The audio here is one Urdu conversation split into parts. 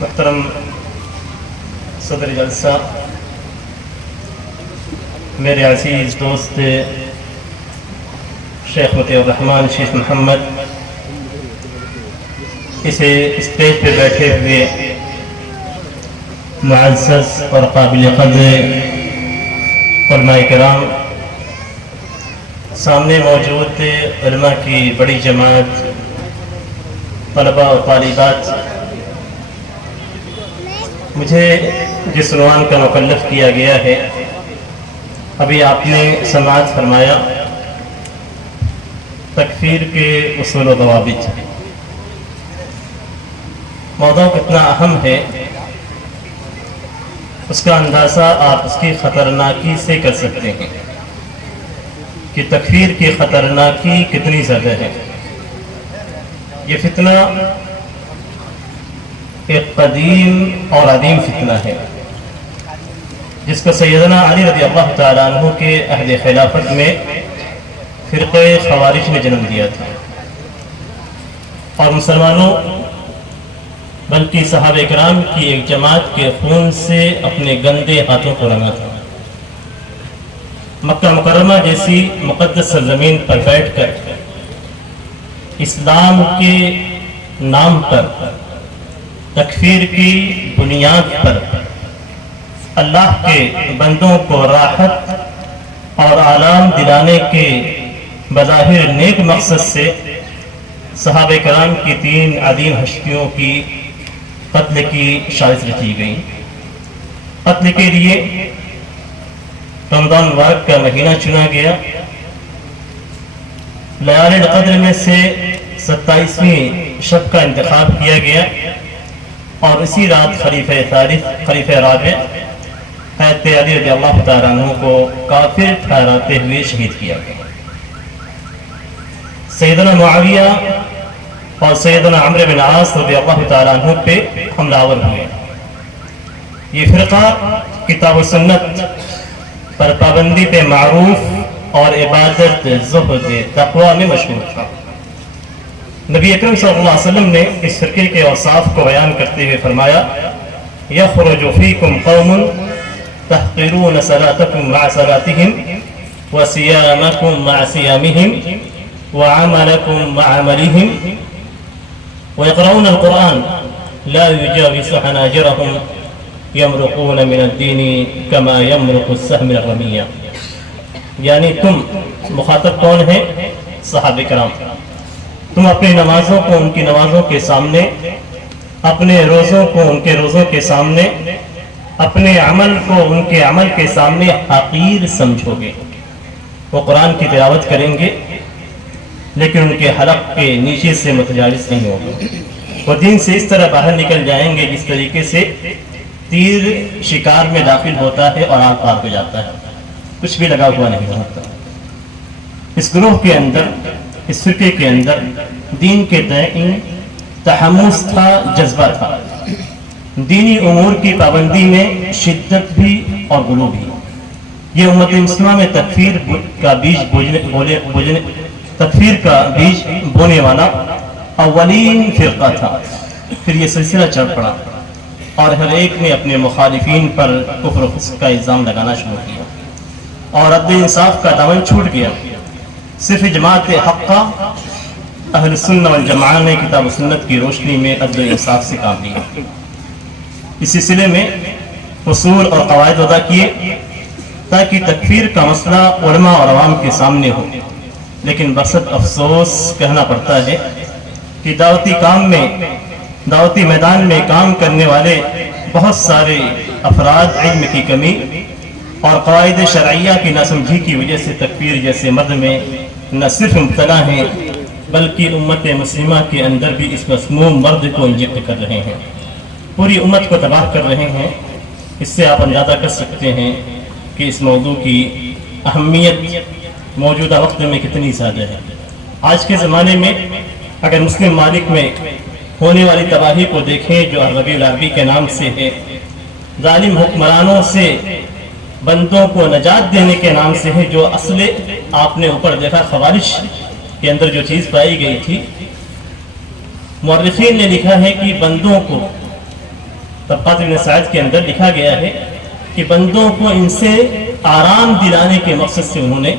محترم صدر جلسہ، میرے عزیز دوست شیخ مطیع الرحمن شیخ محمد، اسے اسٹیج پہ بیٹھے ہوئے معزز اور قابل قدر علماء کرام، سامنے موجود علماء کی بڑی جماعت، طلباء اور طالبات، مجھے جس عنوان کا مکلف کیا گیا ہے ابھی آپ نے سماعت فرمایا، تکفیر کے اصول و ضوابط۔ موضوع کتنا اہم ہے اس کا اندازہ آپ اس کی خطرناکی سے کر سکتے ہیں کہ تکفیر کی خطرناکی کتنی زیادہ ہے۔ یہ فتنہ ایک قدیم اور عظیم فتنہ ہے جس کو سیدنا علی رضی اللہ تعالیٰ عنہ کے عہد خلافت میں فرقہ خوارج نے جنم دیا تھا، اور مسلمانوں بلکہ صحابہ کرام کی ایک جماعت کے خون سے اپنے گندے ہاتھوں کو رنگا تھا۔ مکہ مکرمہ جیسی مقدس سرزمین پر بیٹھ کر اسلام کے نام پر تکفیر کی بنیاد پر اللہ کے بندوں کو راحت اور آرام دلانے کے بظاہر نیک مقصد سے صحابہ کرام کی 3 عظیم ہستیوں کی قتل کی سازش رچی گئی۔ قتل کے لیے رمضان مبارک کا مہینہ چنا گیا، لیال القدر میں سے 27ویں شب کا انتخاب کیا گیا، اور اسی رات خلیفہ رابع حضرت علی رضی اللہ تعالیٰ عنہ کو کافر ٹھہراتے ہوئے شہید کیا گیا۔ سیدنا معاویہ اور سیدنا عمرو بن عاص رضی اللہ تعالیٰ عنہ پہ حملہ آور ہوئے۔ یہ فرقہ کتاب و سنت پر پابندی پہ معروف اور عبادت، زہد، تقوی میں مشہور تھا۔ نبی اکرم صلی اللہ علیہ وسلم نے اس فرقے کے اوصاف کو بیان کرتے ہوئے فرمایا: یخرج فیکم قوم تحقرون صلاتکم مع صلاتہم وصیامکم مع صیامہم وعملکم مع عملہم ويقرؤون القرآن لا يجاوز حناجرهم يمرقون من الدين كما يمرق السهم الرمية۔ یعنی تم مخاطب کون ہیں؟ صحابہ کرام۔ تم اپنی نمازوں کو ان کی نمازوں کے سامنے، اپنے روزوں کو ان کے روزوں کے سامنے، اپنے عمل کو ان کے عمل کے سامنے حقیر سمجھو گے۔ وہ قرآن کی تلاوت کریں گے لیکن ان کے حلق کے نیچے سے متجاوز نہیں ہوگا۔ وہ دین سے اس طرح باہر نکل جائیں گے جس طریقے سے تیر شکار میں داخل ہوتا ہے اور آگ پار ہو جاتا ہے، کچھ بھی لگا ہوا نہیں ہوتا۔ اس گروہ کے اندر، اس فرقے کے اندر دین کے تئیں تحمس تھا، جذبہ تھا، دینی امور کی پابندی میں شدت بھی اور غلو بھی۔ یہ امت مسلمہ میں تکفیر کا بیج بونے والا اولین فرقہ تھا۔ پھر یہ سلسلہ چل پڑا اور ہر ایک نے اپنے مخالفین پر کفر و فسق کا الزام لگانا شروع کیا، اور عدل انصاف کا دامن چھوٹ گیا۔ صرف جماعت حقہ اہل سنہ والجماعہ نے کتاب و سنت کی روشنی میں عدل انصاف سے کام لیا۔ اس سلسلے میں اصول اور قواعد وضع کیے تاکہ تکفیر کا مسئلہ علماء اور عوام کے سامنے ہو، لیکن بسط افسوس کہنا پڑتا ہے کہ دعوتی میدان میں کام کرنے والے بہت سارے افراد علم کی کمی اور قواعد شرعیہ کی ناسمجھی کی وجہ سے تکفیر جیسے مرض میں نہ صرف مبتلا ہیں بلکہ امت مسلمہ کے اندر بھی اس مسموم مرض کو انجیکٹ کر رہے ہیں، پوری امت کو تباہ کر رہے ہیں۔ اس سے آپ اندازہ کر سکتے ہیں کہ اس موضوع کی اہمیت موجودہ وقت میں کتنی زیادہ ہے۔ آج کے زمانے میں اگر مسلم ممالک میں ہونے والی تباہی کو دیکھیں جو ربیع العربی کے نام سے ہے، ظالم حکمرانوں سے بندوں کو نجات دینے کے نام سے ہے، جو اصل آپ نے اوپر دیکھا خوارج کے اندر جو چیز پائی گئی تھی، مورخین نے لکھا ہے کہ بندوں کو طبقات ابن سعد کے اندر لکھا گیا ہے کہ بندوں کو ان سے آرام دلانے کے مقصد سے انہوں نے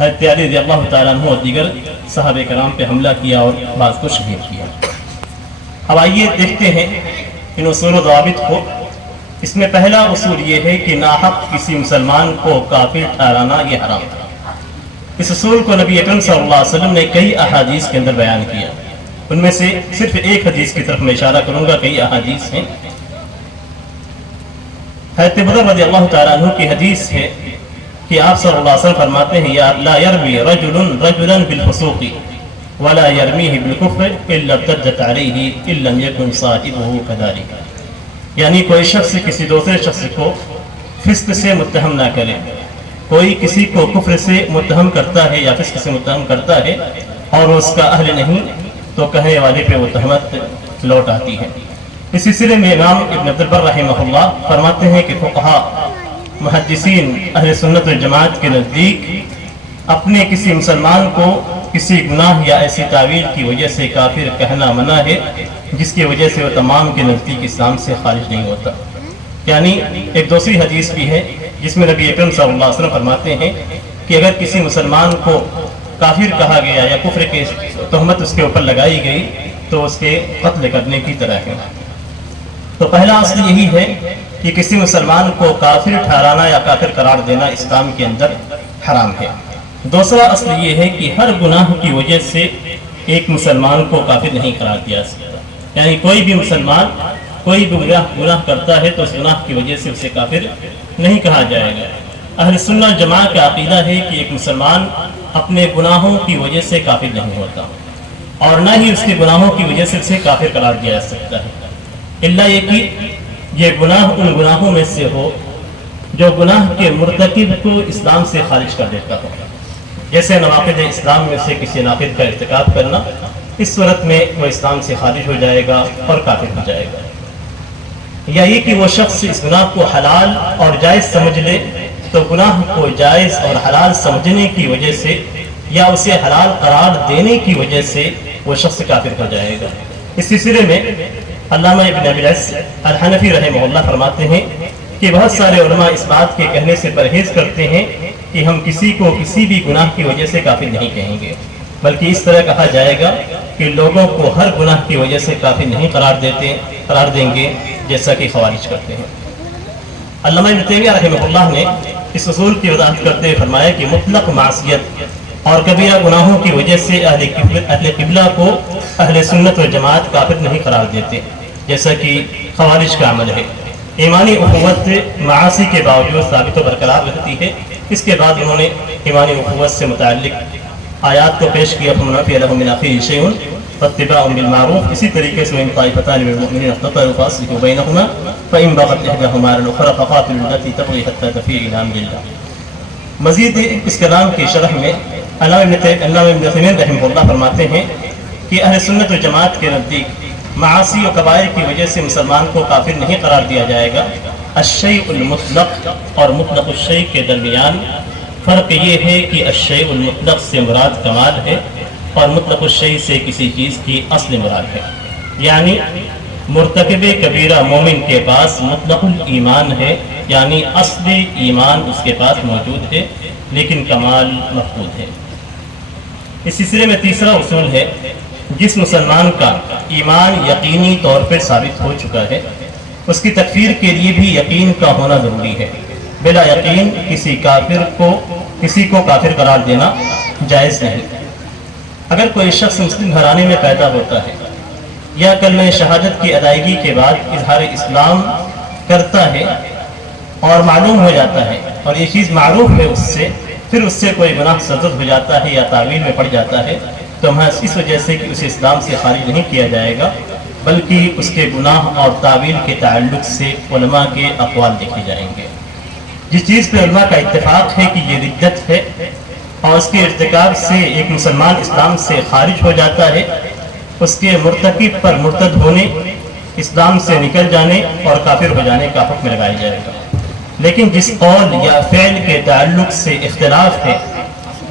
حضرت علی رضی اللہ تعالیٰ عنہ اور دیگر صحابہ کرام پہ حملہ کیا اور بعض کو شہید کیا۔ اب آئیے دیکھتے ہیں ان اصول و ضوابط کو۔ اس میں پہلا اصول یہ ہے کہ ناحق کسی مسلمان کو کافر ٹھہرانا یہ حرام ہے۔ اس اصول کو نبی اکرم صلی اللہ علیہ وسلم نے کئی احادیث کے اندر بیان کیا۔ ان میں سے صرف ایک حدیث کی طرف میں اشارہ کروں گا، کئی احادیث ہیں۔ حضرت بدر رضی اللہ تعالیٰ عنہ کی حدیث ہے کہ آپ صلی اللہ علیہ وسلم فرماتے ہیں یا لا یرمی رجل رجلا بالفسوق ولا یرمیہ بالکفر الا ارتدت علیہ ان لم یکن صاحبہ کذلک، یعنی کوئی شخص کسی دوسرے شخص کو فسق سے متہم نہ کرے۔ کوئی کسی کو کفر سے متہم کرتا ہے یا فسق سے متہم کرتا ہے اور وہ اس کا اہل نہیں تو کہنے والے پہ وہ تہمت لوٹ آتی ہے۔ اس سلسلے میں امام ابن عبد البر رحمہ اللہ فرماتے ہیں کہ فقہاء محدثین اہل سنت والجماعت کے نزدیک اپنے کسی مسلمان کو کسی گناہ یا ایسی تعویل کی وجہ سے کافر کہنا منع ہے جس کی وجہ سے وہ تمام کے نزدیک اسلام سے خارج نہیں ہوتا۔ یعنی ایک دوسری حدیث بھی ہے جس میں نبی اکرم صلی اللہ علیہ وسلم فرماتے ہیں کہ اگر کسی مسلمان کو کافر کہا گیا یا کفر کی تہمت اس کے اوپر لگائی گئی تو اس کے قتل کرنے کی طرح ہے۔ تو پہلا اصل یہی ہے کہ کسی مسلمان کو کافر ٹھہرانا یا کافر قرار دینا اسلام کے اندر حرام ہے۔ دوسرا اصل یہ ہے کہ ہر گناہ کی وجہ سے ایک مسلمان کو کافر نہیں قرار دیا سکتا، یعنی کوئی بھی مسلمان کوئی بھی گناہ کرتا ہے تو اس گناہ کی وجہ سے اسے کافر نہیں کہا جائے گا۔ اہل سنت جماعت کا عقیدہ ہے کہ ایک مسلمان اپنے گناہوں کی وجہ سے کافر نہیں ہوتا اور نہ ہی اس کے گناہوں کی وجہ سے اسے کافر قرار دیا جا سکتا ہے، اللہ یہ کہ یہ گناہ ان گناہوں میں سے ہو جو گناہ کے مرتکب کو اسلام سے خارج کر دیتا ہو، جیسے نواقض اسلام میں سے کسی ناقض کا ارتکاب کرنا، اس صورت میں وہ اسلام سے خارج ہو جائے گا اور کافر ہو جائے گا۔ یا یہ کہ وہ شخص اس گناہ کو حلال اور جائز سمجھ لے تو گناہ کو جائز اور حلال سمجھنے کی وجہ سے یا اسے حلال قرار دینے کی وجہ سے وہ شخص کافر ہو جائے گا۔ اس سلسلے میں علامہ ابن ابی العز الحنفی رحمہ اللہ فرماتے ہیں کہ بہت سارے علماء اس بات کے کہنے سے پرہیز کرتے ہیں کہ ہم کسی کو کسی بھی گناہ کی وجہ سے کافر نہیں کہیں گے، بلکہ اس طرح کہا جائے گا کہ لوگوں کو ہر گناہ کی وجہ سے کافر نہیں قرار دیں گے جیسا کہ خوارج کرتے ہیں۔ علامہ ابن تیمیہ رحمہ اللہ نے اس اصول کی وضاحت کرتے ہوئے فرمایا کہ مطلق معصیت اور کبیرہ گناہوں کی وجہ سے اہل قبلہ کو اہل سنت و جماعت کافر نہیں قرار دیتے، جیسا کہ خوارج کا عمل ہے۔ ایمانی اخوت معاصی کے باوجود ثابت و برقرار رہتی ہے۔ اس کے بعد انہوں نے ایمانی اخوت سے متعلق آیات کو پیش کیا، فَمَنْ عُفِيَ لَهُ مِنْ أَخِيهِ شَيْءٌ فَاتِّبَاعٌ بِالْمَعْرُوفِ۔ اسی طریقے سے وَإِنْ طَائِفَتَانِ مِنَ الْمُؤْمِنِينَ اقْتَتَلُوا فَأَصْلِحُوا بَيْنَهُمَا فَإِنْ بَغَتْ إِحْدَاهُمَا عَلَى الْأُخْرَى فَقَاتِلُوا الَّتِي تَبْغِي حَتَّى تَفِيءَ إِلَىٰ أَمْرِ اللَّهِ۔ مزید اس کلام کی شرح میں علامہ ابن تیمیہ رحمہ اللہ فرماتے ہیں کہ اہل سنت و جماعت کے نزدیک معاصی و کبائر کی وجہ سے مسلمان کو کافر نہیں قرار دیا جائے گا۔ الشیء المطلق اور مطلق الشیء کے درمیان فرق یہ ہے کہ الشیء المطلق سے مراد کمال ہے اور مطلق الشیء سے کسی چیز کی اصل مراد ہے، یعنی مرتکب کبیرہ مومن کے پاس مطلق الایمان ہے، یعنی اصلی ایمان اس کے پاس موجود ہے لیکن کمال مفقود ہے۔ اس سلسلے میں تیسرا اصول ہے، جس مسلمان کا ایمان یقینی طور پر ثابت ہو چکا ہے اس کی تکفیر کے لیے بھی یقین کا ہونا ضروری ہے۔ بلا یقین کسی کو کافر قرار دینا جائز نہیں۔ اگر کوئی شخص مسلم گھرانے میں پیدا ہوتا ہے یا کلمہ شہادت کی ادائیگی کے بعد اظہار اسلام کرتا ہے اور معلوم ہو جاتا ہے اور یہ چیز معروف ہے اس سے، پھر اس سے کوئی گناہ سرزد ہو جاتا ہے یا تعویل میں پڑ جاتا ہے تو محض اس وجہ سے کہ اسے اسلام سے خارج نہیں کیا جائے گا، بلکہ اس کے گناہ اور تعویل کے تعلق سے علماء کے اقوال دیکھے جائیں گے۔ جس چیز پہ علماء کا اتفاق ہے کہ یہ ردت ہے اور اس کے ارتکاب سے ایک مسلمان اسلام سے خارج ہو جاتا ہے، اس کے مرتکب پر مرتد ہونے، اسلام سے نکل جانے اور کافر ہو جانے کا حکم لگایا جائے گا۔ لیکن جس قول یا فعل کے تعلق سے اختلاف ہے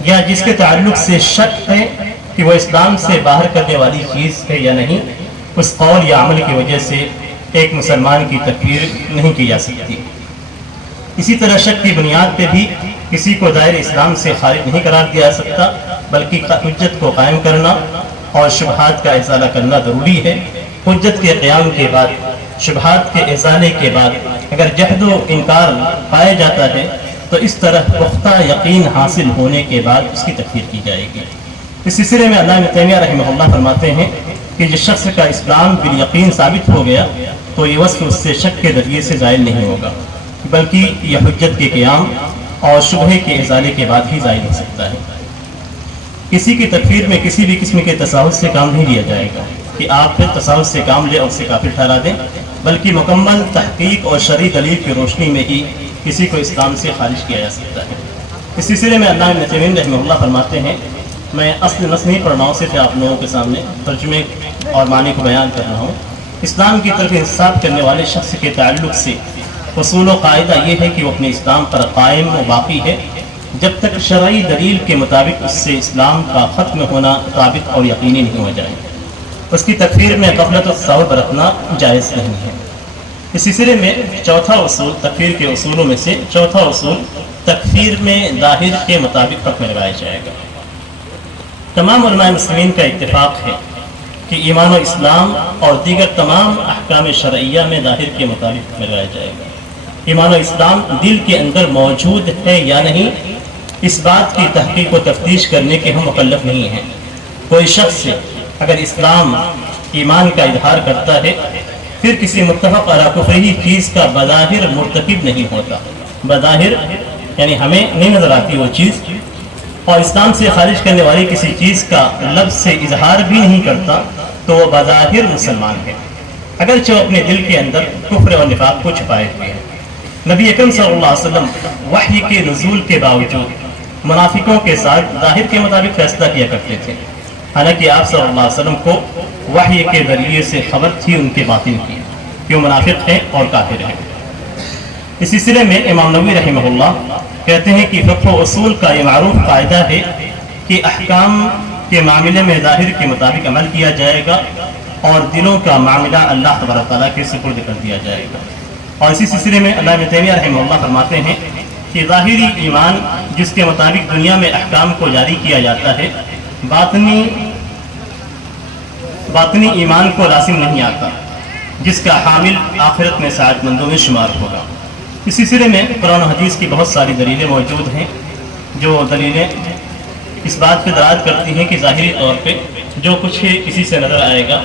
یا جس کے تعلق سے شک ہے کہ وہ اسلام سے باہر کرنے والی چیز ہے یا نہیں، اس قول یا عمل کی وجہ سے ایک مسلمان کی تکفیر نہیں کی جا سکتی۔ اسی طرح شک کی بنیاد پہ بھی کسی کو دائرہ اسلام سے خارج نہیں قرار دیا جا سکتا، بلکہ حجت کو قائم کرنا اور شبہات کا ازالہ کرنا ضروری ہے۔ حجت کے قیام کے بعد، شبہات کے ازالے کے بعد اگر جہد و انکار پایا جاتا ہے تو اس طرح پختہ یقین حاصل ہونے کے بعد اس کی تکفیر کی جائے گی۔ اس سلسلے میں علامہ ابن تیمیہ رحمہ اللہ فرماتے ہیں کہ جس شخص کا اسلام بالیقین ثابت ہو گیا تو یہ وصف اس سے شک کے ذریعے سے زائل نہیں ہوگا، بلکہ یہ حجت کے قیام اور شبہے کے ازالے کے بعد ہی زائل ہو سکتا ہے۔ کسی کی تکفیر میں کسی بھی قسم کے تساہل سے کام نہیں لیا جائے گا کہ آپ پھر تساہل سے کام لیں اور اسے کافر ٹھہرا دیں، بلکہ مکمل تحقیق اور شرعی دلیل کی روشنی میں ہی کسی کو اسلام سے خارج کیا جا سکتا ہے۔ اس سلسلے میں علامہ ابن تیمیہ رحمہ اللہ فرماتے ہیں، میں اصل نص نہیں پڑھ رہا ہوں، صرف آپ لوگوں کے سامنے ترجمے اور معنی کو بیان کر رہا ہوں۔ اسلام کی طرف انصاف کرنے والے شخص کے تعلق سے اصول و قاعدہ یہ ہے کہ وہ اپنے اسلام پر قائم و باقی ہے جب تک شرعی دلیل کے مطابق اس سے اسلام کا ختم ہونا ثابت اور یقینی نہیں ہو جائے۔ اس کی تکفیر میں غفلت و تصاہل برتنا جائز نہیں ہے۔ اس سلسلے میں چوتھا اصول، تکفیر کے اصولوں میں سے چوتھا اصول، تکفیر میں ظاہر کے مطابق حکم لگایا جائے گا۔ تمام علماء مسلمین کا اتفاق ہے کہ ایمان و اسلام اور دیگر تمام احکام شرعیہ میں ظاہر کے مطابق حکم لگایا جائے گا۔ ایمان و اسلام دل کے اندر موجود ہے یا نہیں، اس بات کی تحقیق و تفتیش کرنے کے ہم مکلف نہیں ہیں۔ کوئی شخص اگر اسلام ایمان کا اظہار کرتا ہے پھر کسی متفق علی کفرہ چیز کا بظاہر مرتکب نہیں ہوتا، بظاہر یعنی ہمیں نہیں نظر آتی وہ چیز، اور اسلام سے خارج کرنے والی کسی چیز کا لفظ سے اظہار بھی نہیں کرتا تو وہ بظاہر مسلمان ہے، اگرچہ وہ اپنے دل کے اندر کفر اور نفاق کو چھپائے ہوئے ہے۔ نبی اکرم صلی اللہ علیہ وسلم وحی کے نزول کے باوجود منافقوں کے ساتھ ظاہر کے مطابق فیصلہ کیا کرتے تھے، حالانکہ آپ صلی اللہ علیہ وسلم کو وحی کے ذریعے سے خبر تھی ان کے باطن کی کہ وہ منافق ہیں اور کافر ہیں۔ اس سلسلے میں امام نووی رحمہ اللہ کہتے ہیں کہ فقہ و اصول کا یہ معروف قاعدہ ہے کہ احکام کے معاملے میں ظاہر کے مطابق عمل کیا جائے گا اور دلوں کا معاملہ اللہ تبارک تعالیٰ کے سپرد کر دیا جائے گا۔ اور اسی سلسلے میں علامہ ابن تیمیہ رحمہ اللہ فرماتے ہیں کہ ظاہری ایمان جس کے مطابق دنیا میں احکام کو جاری کیا جاتا ہے، باطنی ایمان کو لازم نہیں آتا، جس کا حامل آخرت میں سعادت مندوں میں شمار ہوگا۔ اس سلسلے میں قرآن و حدیث کی بہت ساری دلیلیں موجود ہیں، جو دلیلیں اس بات پہ دلالت کرتی ہیں کہ ظاہری طور پہ جو کچھ کسی سے نظر آئے گا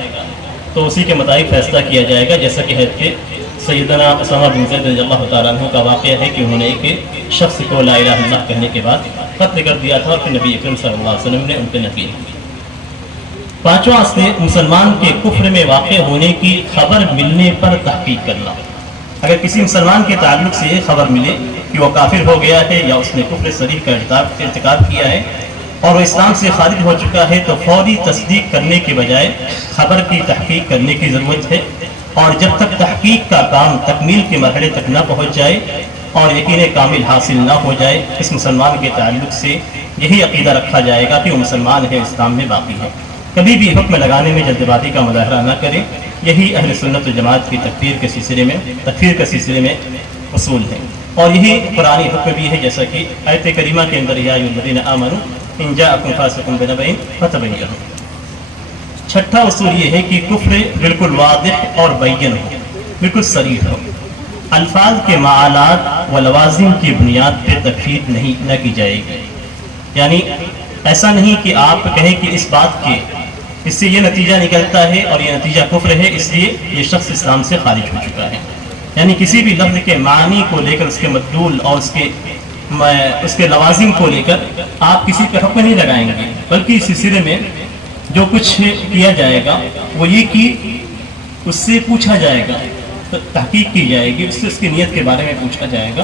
تو اسی کے مطابق فیصلہ کیا جائے گا، جیسا کہ ہے کہ سیدنا اسامہ بن زید رضی اللہ تعالیٰ عنہ کا واقعہ ہے کہ انہوں نے ایک شخص کو لا الہ الا اللہ کہنے کے بعد قتل کر دیا تھا اور پھر نبی اکرم صلی اللہ علیہ وسلم نے ان پہ نفی کی۔ پانچواں سے مسلمان کے کفر میں واقع ہونے کی خبر ملنے پر تحقیق کرنا۔ اگر کسی مسلمان کے تعلق سے یہ خبر ملے کہ وہ کافر ہو گیا ہے یا اس نے کفر صریح کا ارتکاب کیا ہے اور وہ اسلام سے خارج ہو چکا ہے تو فوری تصدیق کرنے کے بجائے خبر کی تحقیق کرنے کی ضرورت ہے، اور جب تک تحقیق کا کام تکمیل کے مرحلے تک نہ پہنچ جائے اور یقین کامل حاصل نہ ہو جائے، اس مسلمان کے تعلق سے یہی عقیدہ رکھا جائے گا کہ وہ مسلمان ہے، اسلام میں باقی ہے۔ کبھی بھی حکم لگانے میں جلد بازی کا مظاہرہ نہ کرے، یہی اہل سنت و جماعت کی تکفیر کے سلسلے میں اصول ہے، اور یہی قرآنی حکم بھی ہے، جیسا کہ آیت کریمہ کے اندر یا ایھا الذین آمنوا ان جاءکم فاسق بنبأ فتبینوا۔ چھٹا اصول یہ ہے کہ کفر بالکل واضح اور بین ہو، بالکل صریح ہو، الفاظ کے معالات و لوازم کی بنیاد پہ تکفیر نہ کی جائے گی، یعنی ایسا نہیں کہ آپ کہیں کہ اس بات کے اس سے یہ نتیجہ نکلتا ہے اور یہ نتیجہ کفر ہے اس لیے یہ شخص اسلام سے خارج ہو چکا ہے، یعنی کسی بھی لفظ کے معنی کو لے کر اس کے مدلول اور اس کے لوازم کو لے کر آپ کسی پہ حکم نہیں لگائیں گے، بلکہ اس سلسلے میں جو کچھ کیا جائے گا وہ یہ کہ اس سے پوچھا جائے گا، تحقیق کی جائے گی، اس سے اس کی نیت کے بارے میں پوچھا جائے گا۔